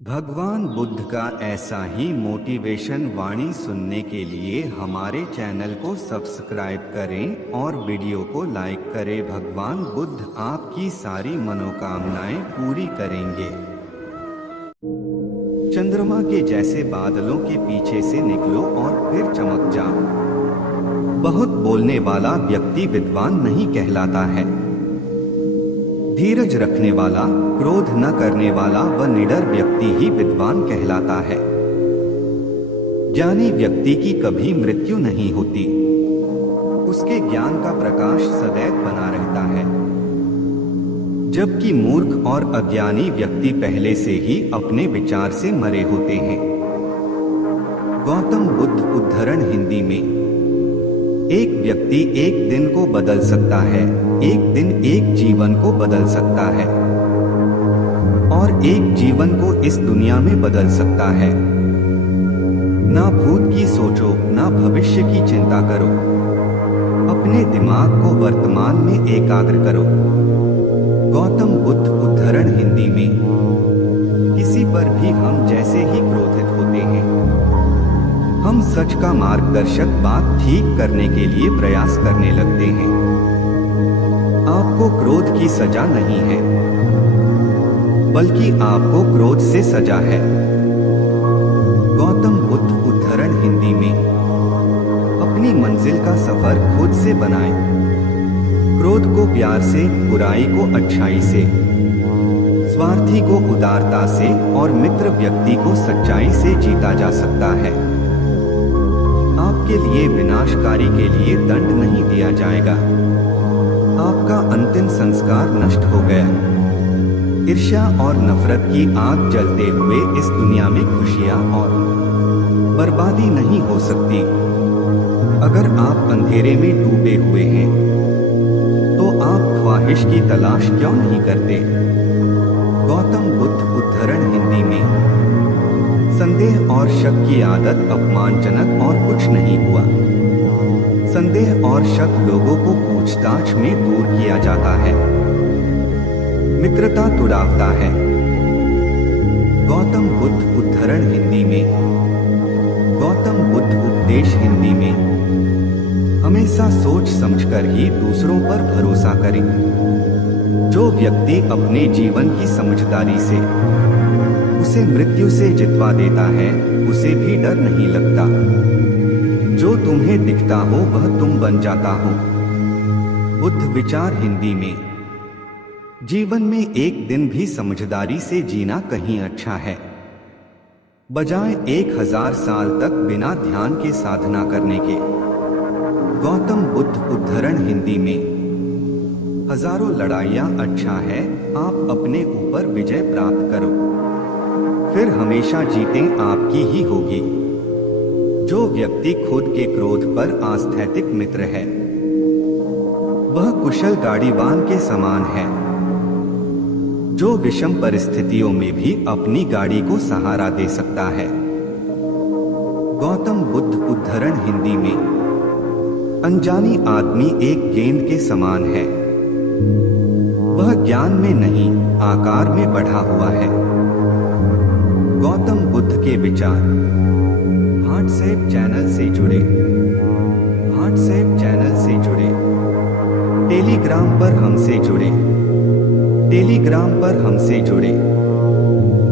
भगवान बुद्ध का ऐसा ही मोटिवेशन वाणी सुनने के लिए हमारे चैनल को सब्सक्राइब करें और वीडियो को लाइक करें। भगवान बुद्ध आपकी सारी मनोकामनाएं पूरी करेंगे। चंद्रमा के जैसे बादलों के पीछे से निकलो और फिर चमक जाओ। बहुत बोलने वाला व्यक्ति विद्वान नहीं कहलाता है। धीरज रखने वाला, क्रोध न करने वाला व निडर व्यक्ति ही विद्वान कहलाता है। ज्ञानी व्यक्ति की कभी मृत्यु नहीं होती। उसके ज्ञान का प्रकाश सदैव बना रहता है, जबकि मूर्ख और अज्ञानी व्यक्ति पहले से ही अपने विचार से मरे होते हैं। गौतम बुद्ध उद्धरण हिंदी में। एक व्यक्ति एक दिन को बदल सकता है, एक दिन एक जीवन को बदल सकता है और एक जीवन को इस दुनिया में बदल सकता है। ना भूत की सोचो, ना भविष्य की चिंता करो। अपने दिमाग को वर्तमान में एकाग्र करो। गौतम बुद्ध उद्धरण हिंदी में। किसी पर भी हम जैसे ही क्रोधित होते हैं, हम सच का मार्गदर्शक बात ठीक करने के लिए प्रयास करने लगते हैं। आपको क्रोध की सजा नहीं है, बल्कि आपको क्रोध से सजा है। गौतम बुद्ध उद्धरण हिंदी में। अपनी मंजिल का सफर खुद से बनाएं। क्रोध को प्यार से, बुराई को अच्छाई से, स्वार्थी को उदारता से और मित्र व्यक्ति को सच्चाई से जीता जा सकता है। आपके लिए विनाशकारी के लिए दंड नहीं दिया जाएगा। आपका अंतिम संस्कार नष्ट हो गया। ईर्ष्या और नफरत की आग जलते हुए इस दुनिया में खुशियां और बर्बादी नहीं हो सकती। अगर आप अंधेरे में डूबे हुए हैं, तो आप ख्वाहिश की तलाश क्यों नहीं करते? गौतम बुद्ध उद्धरण हिंदी में। संदेह और शक की आदत अपमानजनक और कुछ नहीं हुआ। संदेह और शक लोगों को पूछताछ में दूर किया जाता है। मित्रता तुड़ावता है। गौतम बुद्ध उद्धरण हिंदी में। गौतम बुद्ध उपदेश हिंदी में। हमेशा सोच समझकर ही दूसरों पर भरोसा करें। जो व्यक्ति अपने जीवन की समझदारी से उसे मृत्यु से जितवा देता है, उसे भी डर नहीं लगता। जो तुम्हें दिखता हो वह तुम बन जाता हो। बुद्ध विचार हिंदी में। जीवन में एक दिन भी समझदारी से जीना कहीं अच्छा है, बजाय 1000 साल तक बिना ध्यान के साधना करने के। गौतम बुद्ध उद्धरण हिंदी में। हजारों लड़ाइयां अच्छा है आप अपने ऊपर विजय प्राप्त करो, फिर हमेशा जीतें आपकी ही होगी। जो व्यक्ति खुद के क्रोध पर आस्थैतिक मित्र है, वह कुशल गाड़ीवान के समान है, जो विषम परिस्थितियों में भी अपनी गाड़ी को सहारा दे सकता है। गौतम बुद्ध उद्धरण हिंदी में। अनजानी आदमी एक गेंद के समान है। वह ज्ञान में नहीं, आकार में बढ़ा हुआ है। गौतम बुद्ध के विचार। व्हाट्सएप चैनल से जुड़े। व्हाट्सएप चैनल से जुड़े। टेलीग्राम पर हमसे जुड़े। टेलीग्राम पर हमसे जुड़े।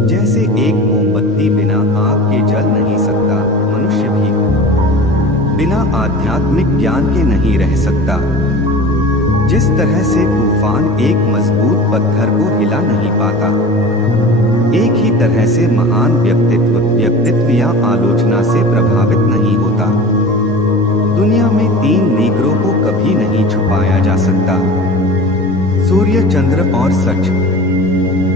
जैसे एक मोमबत्ती बिना आग के जल नहीं सकता, मनुष्य भी बिना आध्यात्मिक ज्ञान के नहीं रह सकता। जिस तरह से तूफान एक मजबूत पत्थर को हिला नहीं पाता, एक ही तरह से महान व्यक्तित्व या आलोचना से प्रभावित नहीं होता। दुनिया में 3 नीग्रों को कभी नहीं छुपाया जा सकता। सूर्य, चंद्र और सच।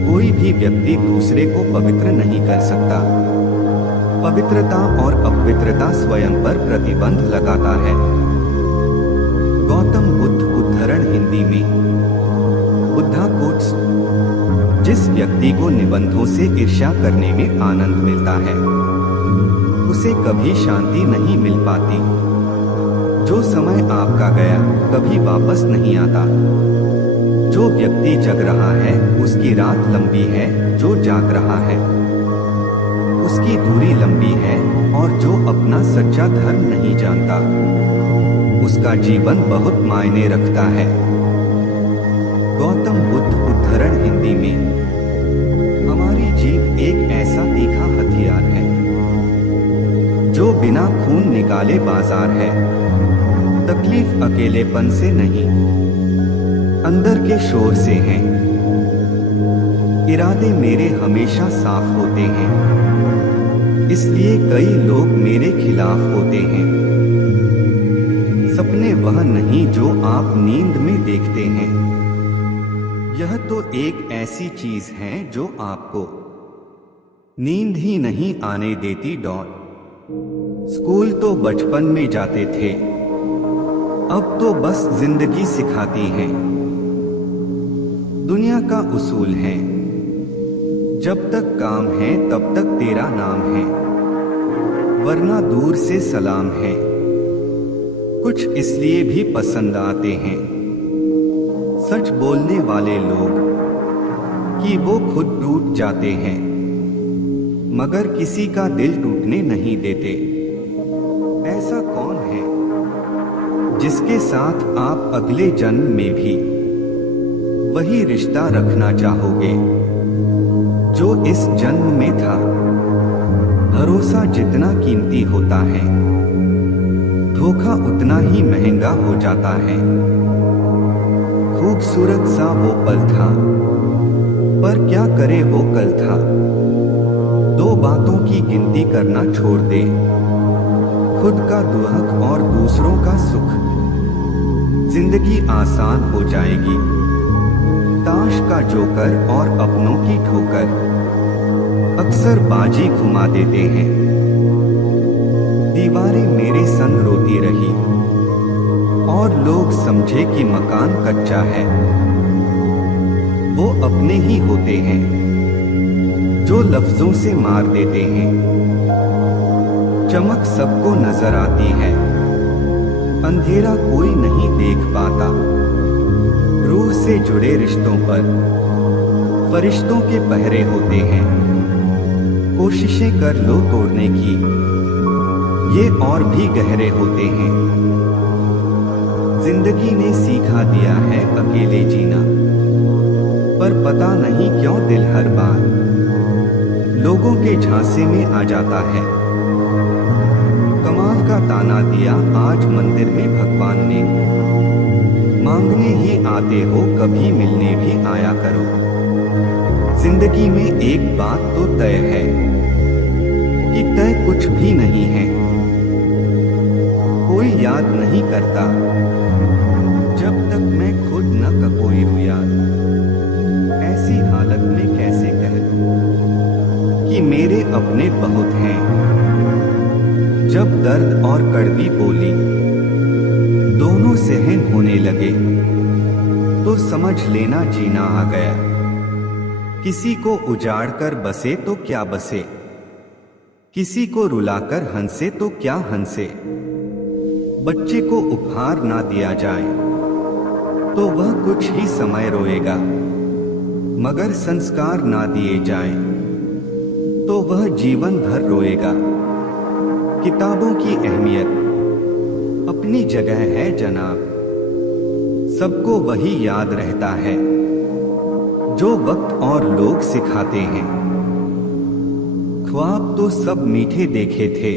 कोई भी व्यक्ति दूसरे को पवित्र नहीं कर सकता। पवित्रता और अपवित्रता स्वयं पर प्रतिबंध लगाता है। गौतम बुद्ध उद्धरण हिंदी में। बुद्धा कोट्स। जिस व्यक्ति को निबंधों से ईर्ष्या करने में आनंद मिलता है, उसे कभी शांति नहीं मिल पाती। जो समय आपका गया कभी वापस नहीं आता। जो व्यक्ति जग रहा है उसकी रात लंबी है, जो जाग रहा है और जो अपना सच्चा धर्म नहीं जानता, उसका जीवन बहुत मायने रखता है। गौतम बुद्ध उद्धरण हिंदी में। हमारी जीभ एक ऐसा तीखा हथियार है जो बिना खून निकाले बाजार है। तकलीफ अकेलेपन से नहीं, अंदर के शोर से है। इरादे मेरे हमेशा साफ होते हैं, इसलिए कई लोग मेरे खिलाफ होते हैं। सपने वह नहीं जो आप नींद में देखते हैं, यह तो एक ऐसी चीज है जो आपको नींद ही नहीं आने देती। स्कूल तो बचपन में जाते थे, अब तो बस जिंदगी सिखाती है। दुनिया का उसूल है, जब तक काम है तब तक तेरा नाम है, वरना दूर से सलाम है। कुछ इसलिए भी पसंद आते हैं सच बोलने वाले लोग कि वो खुद टूट जाते हैं मगर किसी का दिल टूटने नहीं देते। ऐसा कौन है जिसके साथ आप अगले जन्म में भी वही रिश्ता रखना चाहोगे जो इस जन्म में था। भरोसा जितना कीमती होता है, धोखा उतना ही महंगा हो जाता है। खूबसूरत सा वो पल था, पर क्या करे वो कल था। दो बातों की गिनती करना छोड़ दे, खुद का दुख और दूसरों का सुख। जिंदगी आसान हो जाएगी। ताश का जोकर और अपनों की ठोकर अक्सर बाजी घुमा देते हैं। दीवारें मेरे संग रोती रही और लोग समझे कि मकान कच्चा है। वो अपने ही होते हैं जो लफ्जों से मार देते हैं। चमक सबको नजर आती है, अंधेरा कोई नहीं देख पाता। रूह से जुड़े रिश्तों पर फरिश्तों के पहरे होते हैं। कोशिशें कर लो तोड़ने की, ये और भी गहरे होते हैं। जिंदगी ने सिखा दिया है अकेले जीना, पर पता नहीं क्यों दिल हर बार लोगों के झांसे में आ जाता है। कमाल का ताना दिया आज मंदिर में भगवान ने, मांगने ही आते हो कभी मिलने भी आया करो। जिंदगी में एक बात तो तय है कि तय कुछ भी नहीं है। कोई याद नहीं करता जब तक मैं खुद न कोई याद। ऐसी हालत में कैसे कह दूं कि मेरे अपने बहुत हैं। जब दर्द और कड़वी बोली दोनों सहन होने लगे तो समझ लेना जीना आ गया। किसी को उजाड़ कर बसे तो क्या बसे, किसी को रुलाकर हंसे तो क्या हंसे। बच्चे को उपहार ना दिया जाए तो वह कुछ ही समय रोएगा, मगर संस्कार ना दिए जाए तो वह जीवन भर रोएगा। किताबों की अहमियत अपनी जगह है जनाब, सबको वही याद रहता है जो वक्त और लोग सिखाते हैं। ख्वाब तो सब मीठे देखे थे,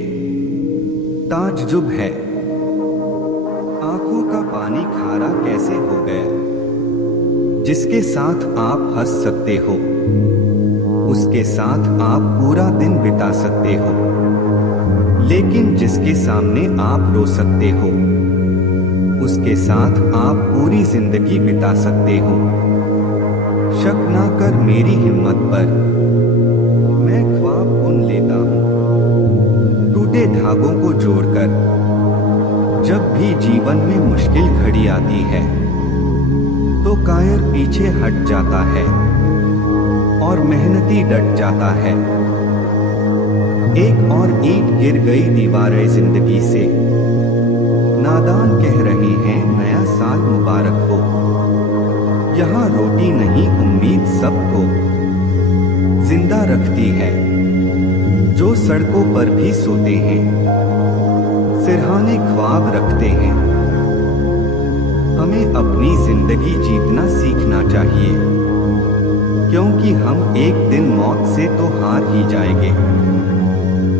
ताज्जुब है आंखों का पानी खारा कैसे हो गया। जिसके साथ आप हंस सकते हो उसके साथ आप पूरा दिन बिता सकते हो, लेकिन जिसके सामने आप रो सकते हो उसके साथ आप पूरी जिंदगी बिता सकते हो। शक ना कर मेरी हिम्मत पर, मैं ख्वाब बुन लेता हूँ टूटे धागों को जोड़कर। जब भी जीवन में मुश्किल घड़ी आती है तो कायर पीछे हट जाता है और मेहनती डट जाता है। एक और ईंट गिर गई दीवारें जिंदगी से, नादान कह रहे हैं नया साल मुबारक हो। यहाँ रोटी नहीं उम्मीद सबको जिंदा रखती है जो सड़कों पर भी सोते हैं, सिरहाने ख्वाब रखते हैं। हमें अपनी जिंदगी जीतना सीखना चाहिए, क्योंकि हम एक दिन मौत से तो हार ही जाएंगे।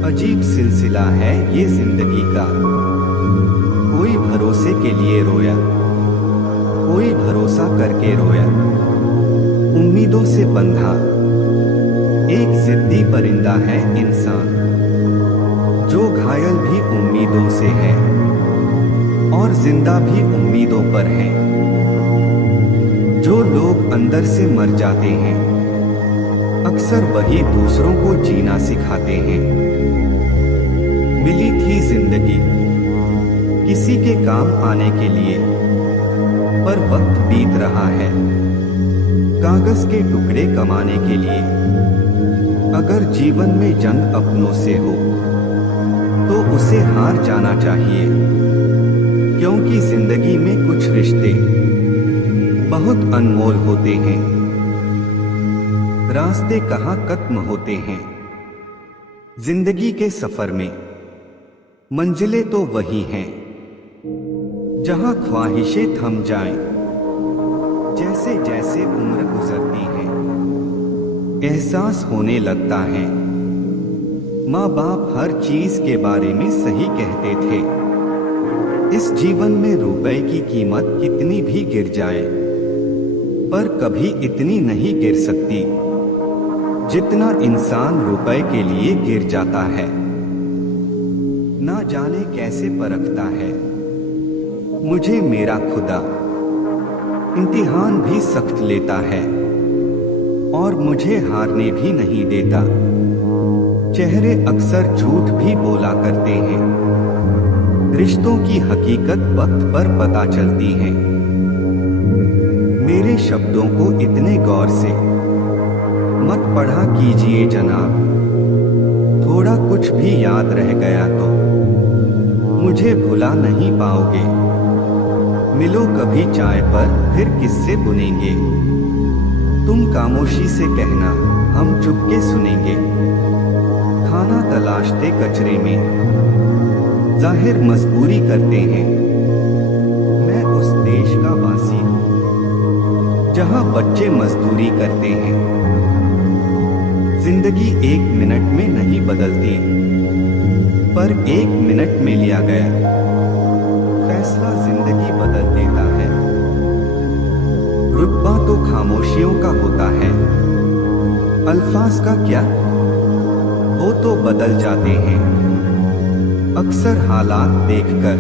अजीब सिलसिला है ये जिंदगी का। कोई भरोसे के लिए रोया, कोई भरोसा करके रोया, उम्मीदों से बंधा एक जिद्दी परिंदा है इंसान, जो घायल भी उम्मीदों से है और जिंदा भी उम्मीदों पर है। जो लोग अंदर से मर जाते हैं, अक्सर वही दूसरों को जीना सिखाते हैं। मिली थी जिंदगी किसी के काम आने के लिए, पर वक्त बीत रहा है कागज के टुकड़े कमाने के लिए। अगर जीवन में जंग अपनों से हो तो उसे हार जाना चाहिए, क्योंकि जिंदगी में कुछ रिश्ते बहुत अनमोल होते हैं। रास्ते कहाँ खत्म होते हैं जिंदगी के सफर में, मंजिलें तो वही हैं जहां ख्वाहिशें थम जाएं। जैसे जैसे उम्र गुजरती है, एहसास होने लगता है माँ बाप हर चीज के बारे में सही कहते थे। इस जीवन में रुपए की कीमत कितनी भी गिर जाए, पर कभी इतनी नहीं गिर सकती जितना इंसान रुपए के लिए गिर जाता है। ना जाने कैसे परखता है मुझे मेरा खुदा, इम्तिहान भी सख्त लेता है और मुझे हारने भी नहीं देता। चेहरे अक्सर झूठ भी बोला करते हैं, रिश्तों की हकीकत वक्त पर पता चलती है। मेरे शब्दों को इतने गौर से मत पढ़ा कीजिए जनाब, थोड़ा कुछ भी याद रह गया तो मुझे भुला नहीं पाओगे। मिलो कभी चाय पर फिर किस्से बुनेंगे, तुम खामोशी से कहना हम चुपके सुनेंगे। खाना तलाशते कचरे में जाहिर मजबूरी करते हैं। मैं उस देश का वासी हूँ जहाँ बच्चे मजदूरी करते हैं। जिंदगी एक मिनट में नहीं बदलती, पर एक मिनट में लिया गया फैसला जिंदगी बदल देता है। रुतबा तो खामोशियों का होता है, अल्फाज का क्या, वो तो बदल जाते हैं। अक्सर हालात देखकर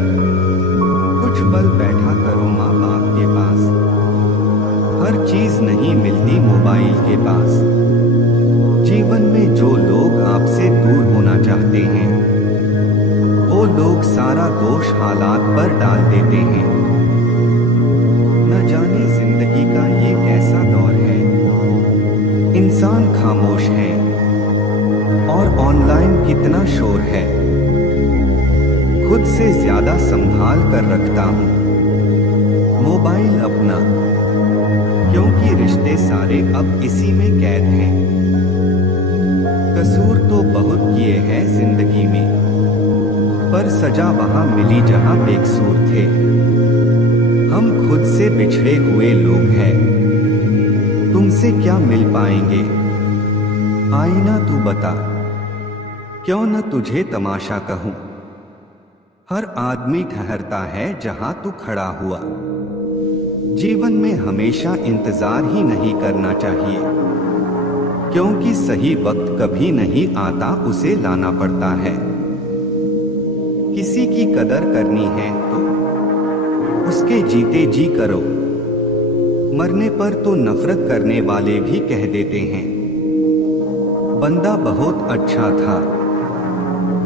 कुछ पल बैठा करो माँ बाप के पास, हर चीज नहीं मिलती मोबाइल के पास। जीवन में जो लोग आपसे दूर होना चाहते हैं, वो लोग सारा दोष हालात पर डाल देते हैं। न जाने जिंदगी का ये कैसा दौर है, इंसान खामोश है और ऑनलाइन कितना शोर है। खुद से ज्यादा संभाल कर रखता हूँ मोबाइल अपना, क्योंकि रिश्ते सारे अब इसी में कैद हैं। कसूर तो बहुत किए हैं जिंदगी में, पर सजा वहां मिली जहां बेकसूर थे। हम खुद से बिछड़े हुए लोग हैं, तुमसे क्या मिल पाएंगे। आईना तू बता, क्यों न तुझे तमाशा कहूं। हर आदमी ठहरता है जहां तू खड़ा हुआ। जीवन में हमेशा इंतजार ही नहीं करना चाहिए, क्योंकि सही वक्त कभी नहीं आता, उसे लाना पड़ता है। किसी की कदर करनी है तो उसके जीते जी करो, मरने पर तो नफरत करने वाले भी कह देते हैं बंदा बहुत अच्छा था।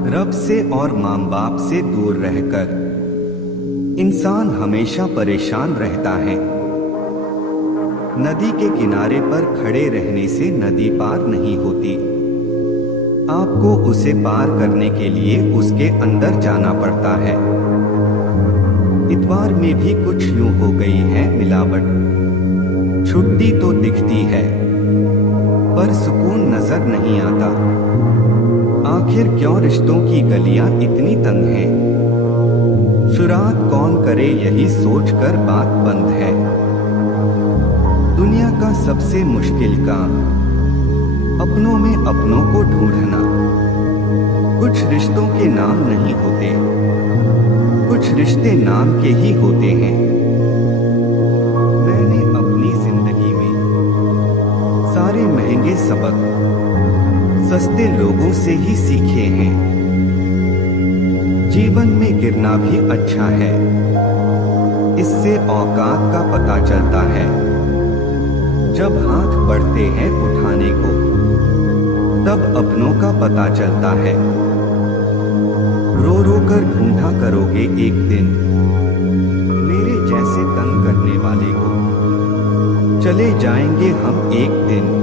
रब से और माँ बाप से दूर रहकर इंसान हमेशा परेशान रहता है। नदी के किनारे पर खड़े रहने से नदी पार नहीं होती, आपको उसे पार करने के लिए उसके अंदर जाना पड़ता है। इतवार में भी कुछ यूं हो गई है मिलावट, छुट्टी तो दिखती है पर सुकून नजर नहीं आता। आखिर क्यों रिश्तों की गलियां इतनी तंग हैं? शुरुआत कौन करे यही सोचकर बात बंद है। दुनिया का सबसे मुश्किल काम अपनों में अपनों को ढूंढना। कुछ रिश्तों के नाम नहीं होते, कुछ रिश्ते नाम के ही होते हैं। मैंने अपनी जिंदगी में सारे महंगे सबक सस्ते लोगों से ही सीखे हैं। जीवन में गिरना भी अच्छा है, इससे औकात का पता चलता है। जब हाथ बढ़ते हैं उठाने को, तब अपनों का पता चलता है। रो रो कर ढूंढा करोगे एक दिन मेरे जैसे तंग करने वाले को। चले जाएंगे हम एक दिन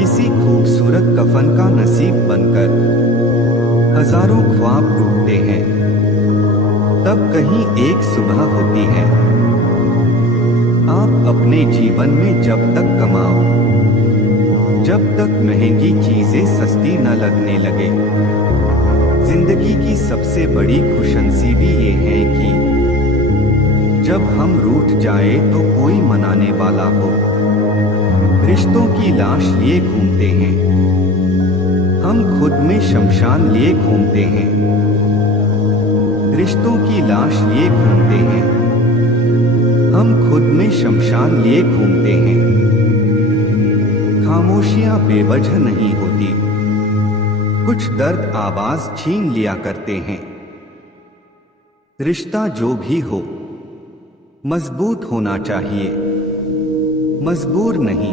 किसी खूबसूरत कफन का नसीब बनकर। हजारों ख्वाब टूटते हैं, तब कहीं एक सुबह होती है। आप अपने जीवन में जब तक कमाओ, जब तक महंगी चीजें सस्ती न लगने लगे। जिंदगी की सबसे बड़ी खुशनसीबी ये है कि जब हम रूठ जाए तो कोई मनाने वाला हो। रिश्तों की लाश लिए घूमते हैं, हम खुद में शमशान लिए घूमते हैं। रिश्तों की लाश लिए घूमते हैं, हम खुद में शमशान लिए घूमते हैं। खामोशियां बेवजह नहीं होती, कुछ दर्द आवाज छीन लिया करते हैं। रिश्ता जो भी हो मजबूत होना चाहिए, मजबूर नहीं।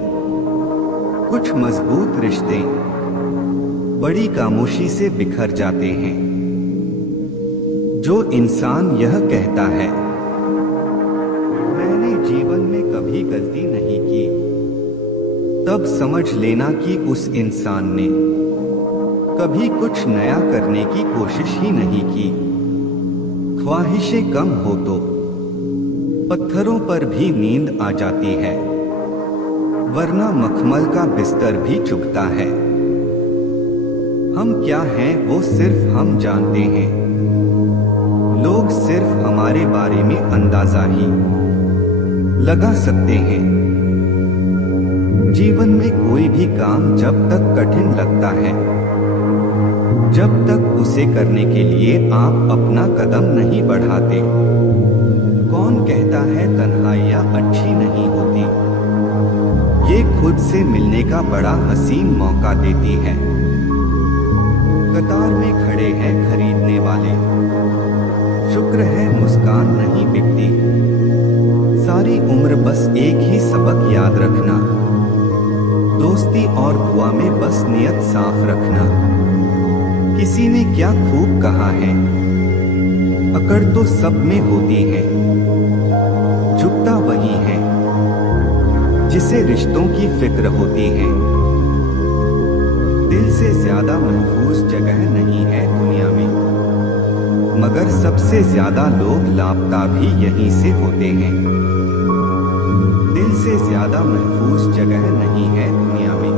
कुछ मजबूत रिश्ते बड़ी खामोशी से बिखर जाते हैं। जो इंसान यह कहता है मैंने जीवन में कभी गलती नहीं की, तब समझ लेना कि उस इंसान ने कभी कुछ नया करने की कोशिश ही नहीं की। ख्वाहिशें कम हो तो पत्थरों पर भी नींद आ जाती है, वरना मखमल का बिस्तर भी चुभता है। हम क्या हैं वो सिर्फ हम जानते हैं, लोग सिर्फ हमारे बारे में अंदाजा ही लगा सकते हैं। जीवन में कोई भी काम जब तक कठिन लगता है, जब तक उसे करने के लिए आप अपना कदम नहीं बढ़ाते। कौन कहता है तन्हाइयां अच्छी नहीं होती? ये खुद से मिलने का बड़ा हसीन मौका देती है। कतार में खड़े हैं खरीदने वाले, शुक्र है मुस्कान नहीं बिकती। सारी उम्र बस एक ही सबक याद रखना, दोस्ती और दुआ में बस नियत साफ रखना। किसी ने क्या खूब कहा है, अकड़ तो सब में होती है, झुकता वही है जिसे रिश्तों की फिक्र होती है। दिल से ज्यादा महफूज जगह नहीं है दुनिया में, मगर सबसे ज्यादा लोग लापता भी यहीं से होते हैं। दिल से ज्यादा महफूज जगह नहीं है दुनिया में,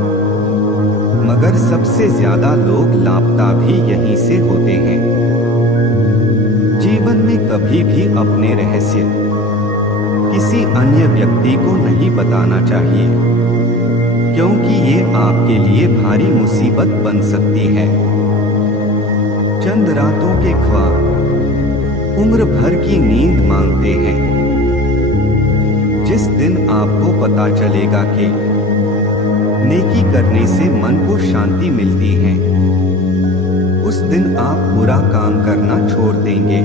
मगर सबसे ज्यादा लोग लापता भी यहीं से होते हैं। जीवन में कभी भी अपने रहस्य किसी अन्य व्यक्ति को नहीं बताना चाहिए, क्योंकि ये आपके लिए भारी मुसीबत बन सकती है। चंद रातों के ख्वाब उम्र भर की नींद मांगते हैं। जिस दिन आपको पता चलेगा कि नेकी करने से मन को शांति मिलती है, उस दिन आप बुरा काम करना छोड़ देंगे।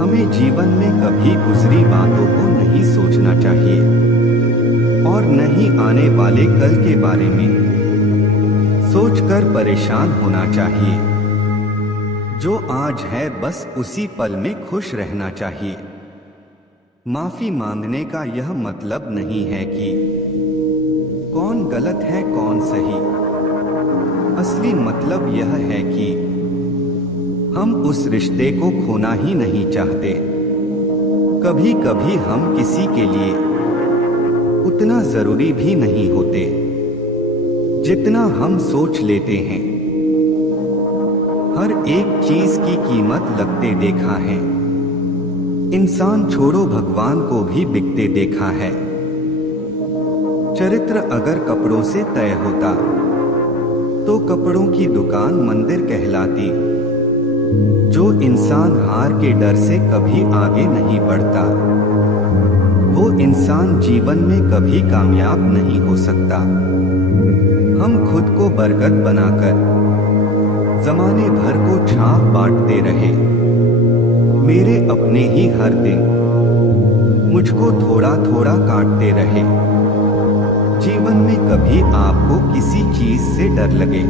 हमें जीवन में कभी गुजरी बातों को नहीं सोचना चाहिए और नहीं आने वाले कल के बारे में सोचकर परेशान होना चाहिए। जो आज है बस उसी पल में खुश रहना चाहिए। माफी मांगने का यह मतलब नहीं है कि कौन गलत है कौन सही। असली मतलब यह है कि हम उस रिश्ते को खोना ही नहीं चाहते। कभी कभी हम किसी के लिए उतना जरूरी भी नहीं होते जितना हम सोच लेते हैं। हर एक चीज की कीमत लगते देखा है। इंसान छोड़ो भगवान को भी बिकते देखा है। चरित्र अगर कपड़ों से तय होता तो कपड़ों की दुकान मंदिर कहलाती। जो इंसान हार के डर से कभी आगे नहीं बढ़ता, वो इंसान जीवन में कभी कामयाब नहीं हो सकता। हम खुद को बरगद बनाकर जमाने भर को छाप बांटते रहे। मेरे अपने ही हर दिन मुझको थोड़ा थोड़ा काटते रहे। जीवन में कभी आपको किसी चीज से डर लगे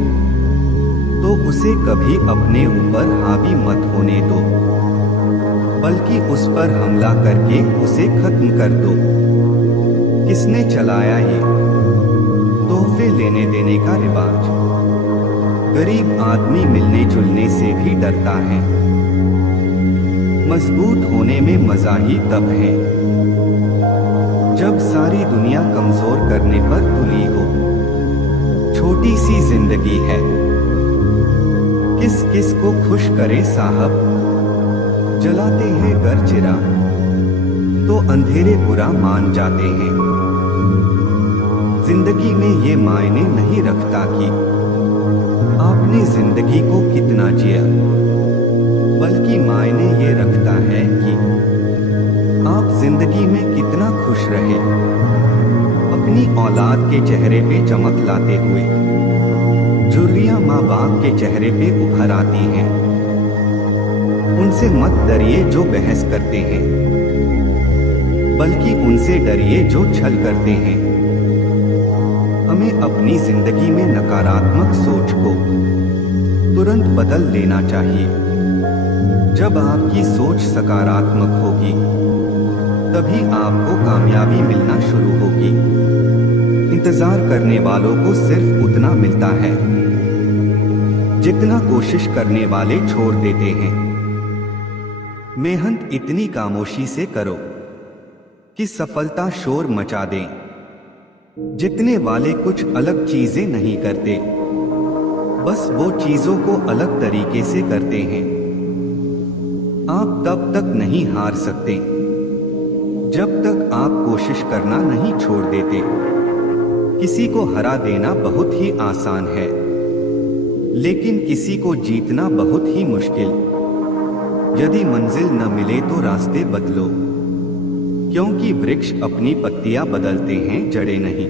तो उसे कभी अपने ऊपर हावी मत होने दो, बल्कि उस पर हमला करके उसे खत्म कर दो। किसने चलाया ये तोहफे लेने देने का रिवाज? गरीब आदमी मिलने जुलने से भी डरता है। मजबूत होने में मजा ही तब है जब सारी दुनिया कमजोर करने पर तुली हो। छोटी सी जिंदगी है, किस किस को खुश करे साहब। जलाते हैं घर चिरा तो अंधेरे बुरा मान जाते हैं। जिंदगी में ये मायने नहीं रखता कि आपने जिंदगी को कितना जिया, बल्कि मायने ये रखता है कि आप जिंदगी में कितना खुश रहे। अपनी औलाद के चेहरे पे चमक लाते हुए झुर्रियां माँ बाप के चेहरे पे उभर आती हैं। उनसे मत डरिए जो बहस करते हैं, बल्कि उनसे डरिए जो छल करते हैं। हमें अपनी जिंदगी में नकारात्मक सोच को तुरंत बदल लेना चाहिए। जब आपकी सोच सकारात्मक होगी तभी आपको कामयाबी मिलना शुरू होगी। इंतजार करने वालों को सिर्फ उतना मिलता है जितना कोशिश करने वाले छोड़ देते हैं। मेहनत इतनी खामोशी से करो कि सफलता शोर मचा दे। जितने वाले कुछ अलग चीजें नहीं करते, बस वो चीजों को अलग तरीके से करते हैं। आप तब तक नहीं हार सकते जब तक आप कोशिश करना नहीं छोड़ देते। किसी को हरा देना बहुत ही आसान है, लेकिन किसी को जीतना बहुत ही मुश्किल। यदि मंजिल न मिले तो रास्ते बदलो, क्योंकि वृक्ष अपनी पत्तियां बदलते हैं, जड़ें नहीं।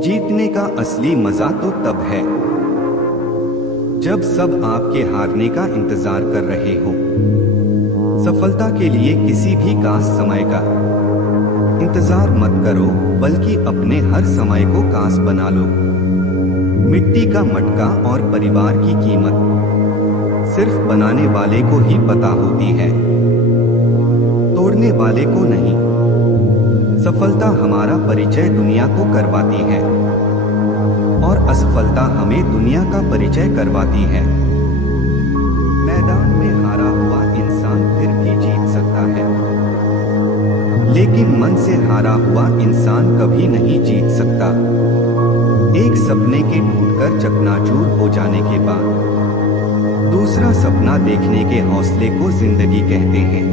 जीतने का असली मजा तो तब है जब सब आपके हारने का इंतजार कर रहे हो। सफलता के लिए किसी भी खास समय का इंतजार मत करो, बल्कि अपने हर समय को खास बना लो। मिट्टी का मटका और परिवार की कीमत सिर्फ बनाने वाले को ही पता होती है, तोड़ने वाले को नहीं। सफलता हमारा परिचय दुनिया को करवाती है और असफलता हमें दुनिया का परिचय करवाती है। मैदान में हारा हुआ इंसान फिर भी जीत सकता है, लेकिन मन से हारा हुआ इंसान कभी नहीं जीत सकता। एक सपने के टूटकर चकनाचूर हो जाने के बाद दूसरा सपना देखने के हौसले को जिंदगी कहते हैं।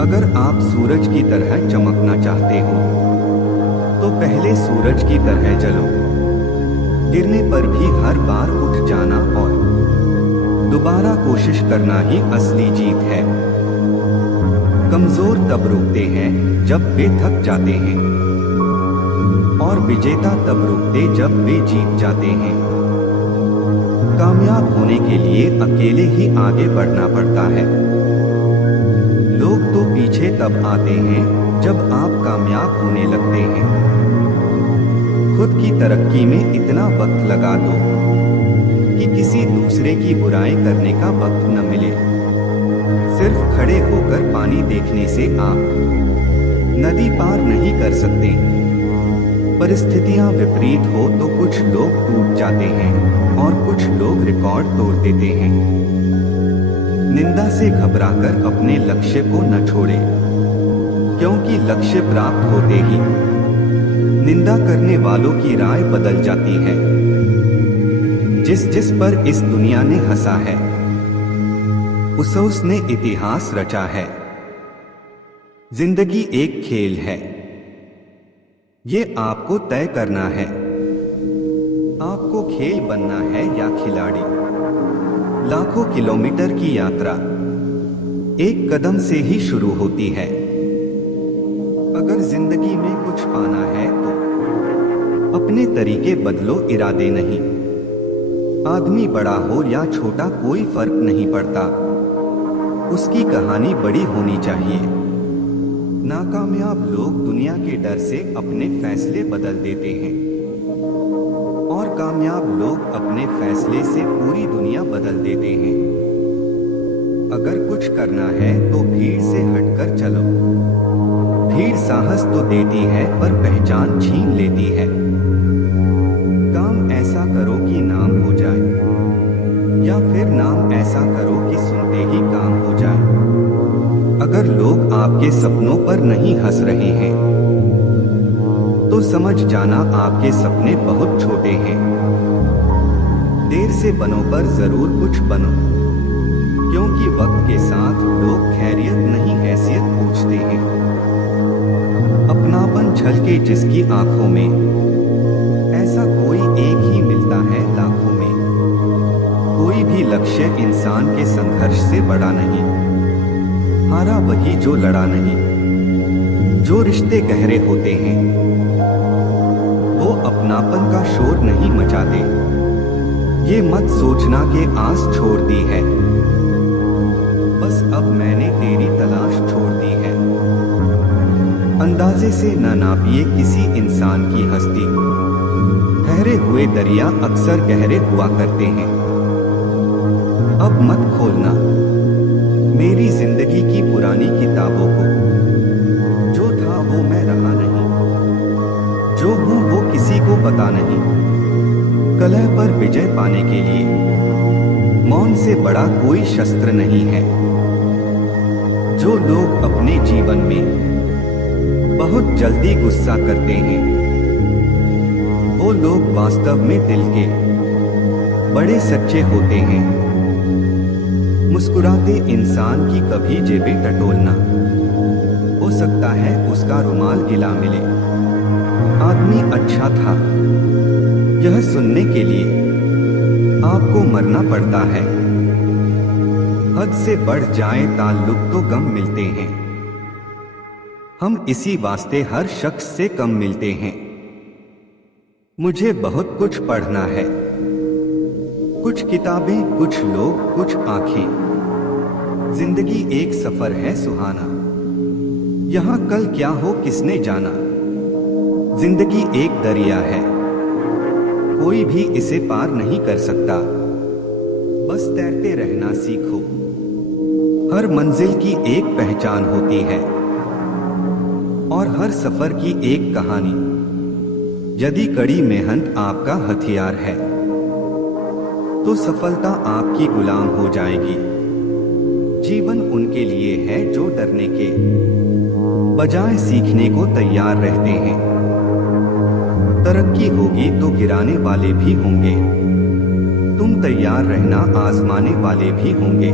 अगर आप सूरज की तरह चमकना चाहते हो तो पहले सूरज की तरह जलो। गिरने पर भी हर बार उठ जाना और दोबारा कोशिश करना ही असली जीत है। कमजोर तब रुकते हैं जब वे थक जाते हैं, और विजेता तब रुकते जब वे जीत जाते हैं। कामयाब होने के लिए अकेले ही आगे बढ़ना पड़ता है। लोग तो पीछे तब आते हैं जब आप कामयाब होने लगते हैं। खुद की तरक्की में इतना वक्त लगा दो कि किसी दूसरे की बुराई करने का वक्त न मिले। सिर्फ खड़े होकर पानी देखने से आप नदी पार नहीं कर सकते। परिस्थितियां विपरीत हो तो कुछ लोग टूट जाते हैं और कुछ लोग रिकॉर्ड तोड़ देते हैं। निंदा से घबराकर अपने लक्ष्य को न छोड़े, क्योंकि लक्ष्य प्राप्त होते ही निंदा करने वालों की राय बदल जाती है। जिस जिस पर इस दुनिया ने हंसा है उसने इतिहास रचा है। जिंदगी एक खेल है, ये आपको तय करना है। आपको खेल बनना है या खिलाड़ी। लाखों किलोमीटर की यात्रा एक कदम से ही शुरू होती है। अगर जिंदगी में कुछ पाना है तो अपने तरीके बदलो, इरादे नहीं। आदमी बड़ा हो या छोटा कोई फर्क नहीं पड़ता, उसकी कहानी बड़ी होनी चाहिए। नाकामयाब लोग दुनिया के डर से अपने फैसले बदल देते हैं और कामयाब लोग अपने फैसले से पूरी दुनिया बदल देते हैं। अगर कुछ करना है तो भीड़ से हटकर चलो। भीड़ साहस तो देती है पर पहचान छीन लेती है। काम ऐसा करो कि नाम हो जाए, या फिर नाम ऐसा करो कि सुनते ही काम हो जाए। अगर लोग आपके सपनों पर नहीं हंस रहे हैं तो समझ जाना आपके सपने बहुत छोटे हैं। देर से बनो पर जरूर कुछ बनो, क्योंकि वक्त के साथ लोग खैरियत नहीं हैसियत पूछते हैं। अपनापन झलके जिसकी आंखों में, ऐसा कोई एक ही मिलता है लाखों में। कोई भी लक्ष्य इंसान के संघर्ष से बड़ा नहीं, हारा वही जो लड़ा नहीं। जो रिश्ते गहरे होते हैं वो अपनापन का शोर नहीं मचाते। ये मत सोचना कि आस छोड़ दी है, बस अब मैंने तेरी तलाश छोड़ दी है। अंदाजे से न नापिए किसी इंसान की हस्ती। ठहरे हुए दरिया अक्सर गहरे हुआ करते हैं। अब मत खोलना मेरी जिंदगी की पुरानी किताबों को। जो था वो मैं रहा नहीं, जो हूं वो किसी को पता नहीं। कलह पर विजय पाने के लिए मौन से बड़ा कोई शस्त्र नहीं है। जो लोग अपने जीवन में बहुत जल्दी गुस्सा करते हैं वो लोग वास्तव में दिल के बड़े सच्चे होते हैं। मुस्कुराते इंसान की कभी जेबें टटोलना, हो सकता है उसका रुमाल गिला मिले। आदमी अच्छा था यह सुनने के लिए आपको मरना पड़ता है। हद से बढ़ जाए ताल्लुक तो गम मिलते हैं। हम इसी वास्ते हर शख्स से कम मिलते हैं। मुझे बहुत कुछ पढ़ना है, कुछ किताबें, कुछ लोग, कुछ आंखें। जिंदगी एक सफर है सुहाना, यहाँ कल क्या हो किसने जाना। जिंदगी एक दरिया है, कोई भी इसे पार नहीं कर सकता, बस तैरते रहना सीखो। हर मंजिल की एक पहचान होती है और हर सफर की एक कहानी। यदि कड़ी मेहनत आपका हथियार है तो सफलता आपकी गुलाम हो जाएगी। जीवन उनके लिए है जो डरने के बजाय सीखने को तैयार रहते हैं। तरक्की होगी तो गिराने वाले भी होंगे, तुम तैयार रहना आजमाने वाले भी होंगे।